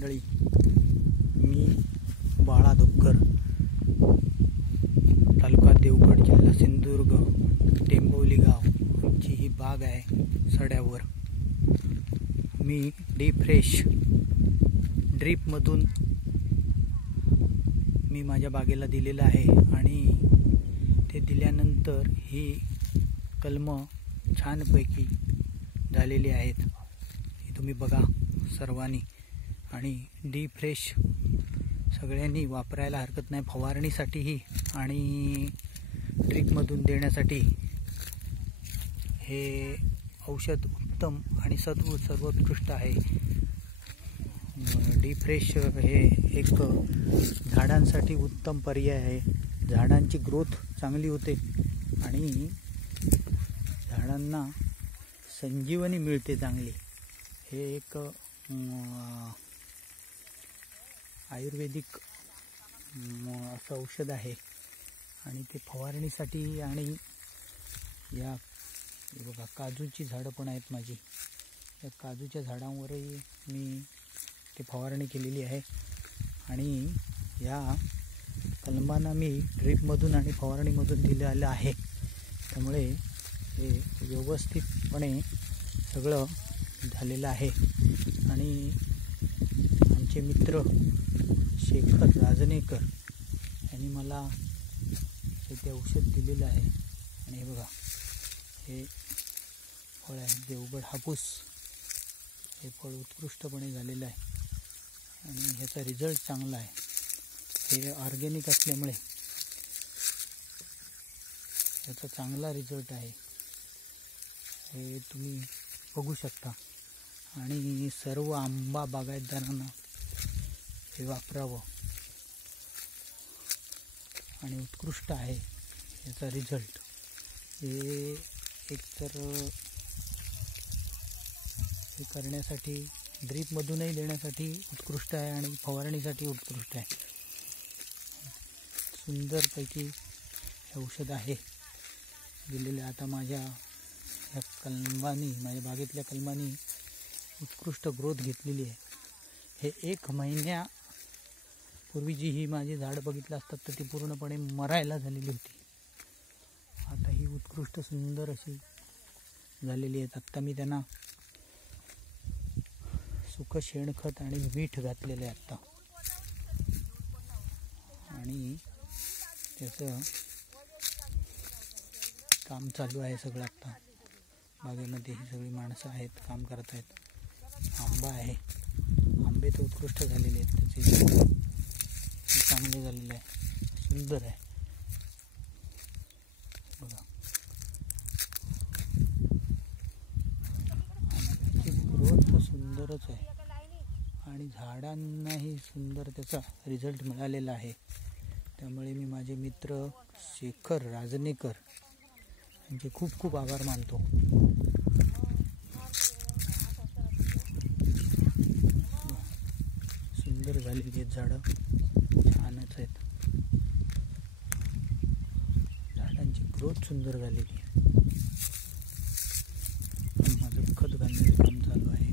मंडळी, मी बाळा धुक्कर, तालुका देवगड, जिल्हा सिंधुदुर्ग, टेंबवली गाव. आमची ही बाग आहे सड्यावर. मी ड्रीपमधून मी माझ्या बागेला दिलेलं आहे आणि ते दिल्यानंतर ही कलमं छानपैकी झालेली आहेत. हे तुम्ही बघा सर्वांनी. आणि डी फ्रेश सगळ्यांनी वापरायला हरकत नाही, फवारणीसाठीही आणि ड्रीपमधून देण्यासाठी. हे औषध उत्तम आणि सर्वोत्कृष्ट आहे. डी फ्रेश हे एक झाडांसाठी उत्तम पर्याय आहे. झाडांची ग्रोथ चांगली होते आणि झाडांना संजीवनी मिळते चांगली. हे एक आयुर्वेदिक असं औषध आहे आणि ते फवारणीसाठी. आणि या बघा काजूची झाडं पण आहेत माझी. या काजूच्या झाडांवरही मी ते फवारणी केलेली आहे. आणि या कलमांना मी ड्रीपमधून आणि फवारणीमधून दिलेलं आहे. त्यामुळे हे व्यवस्थितपणे सगळं झालेलं आहे. आणि आमचे मित्र शेखर राजनेकर यांनी मला ते औषध दिलेलं आहे. आणि हे बघा, हे फळ आहे देवगड हापूस. हे फळ उत्कृष्टपणे झालेलं आहे आणि ह्याचा रिझल्ट चांगला आहे. हे ऑर्गॅनिक असल्यामुळे याचा चांगला रिझल्ट आहे. हे तुम्ही बघू शकता. आणि सर्व आंबा बागायतदारांना हे वापरावं आणि उत्कृष्ट आहे याचा रिझल्ट. हे एकतर हे करण्यासाठी ड्रीपमधूनही देण्यासाठी उत्कृष्ट आहे आणि फवारणीसाठी उत्कृष्ट आहे. सुंदरपैकी हे औषध आहे दिलेले. आता माझ्या ह्या कलमांनी, माझ्या बागेतल्या कलमांनी उत्कृष्ट ग्रोथ घेतलेली आहे. हे 1 महिन्यापूर्वी जी ही माझी झाडं बघितलं असतात तर ती पूर्णपणे मरायला झालेली होती. आता ही उत्कृष्ट सुंदर अशी झालेली आहेत. आत्ता मी त्यांना सुकं शेणखत आणि मीठ घातलेलं आहे आत्ता. आणि त्याचं काम चालू आहे सगळं. आत्ता बागेमध्ये ही सगळी माणसं आहेत, काम करत आहेत. आंबा आहे, आंबे तर उत्कृष्ट झालेले आहेत. त्याचे चांगले झालेले आहे, सुंदर आहे बघा. आंब्याची ग्रोथ सुंदरच आहे आणि झाडांनाही सुंदर त्याचा रिझल्ट मिळालेला आहे. त्यामुळे मी माझे मित्र शेखर राजनेकर यांचे खूप खूप आभार मानतो. सुंदर झालेली आहेत झाडं, छानच आहेत. झाडांची ग्रोथ सुंदर झालेली आहे. माझं खत घालण्याचं काम चालू आहे.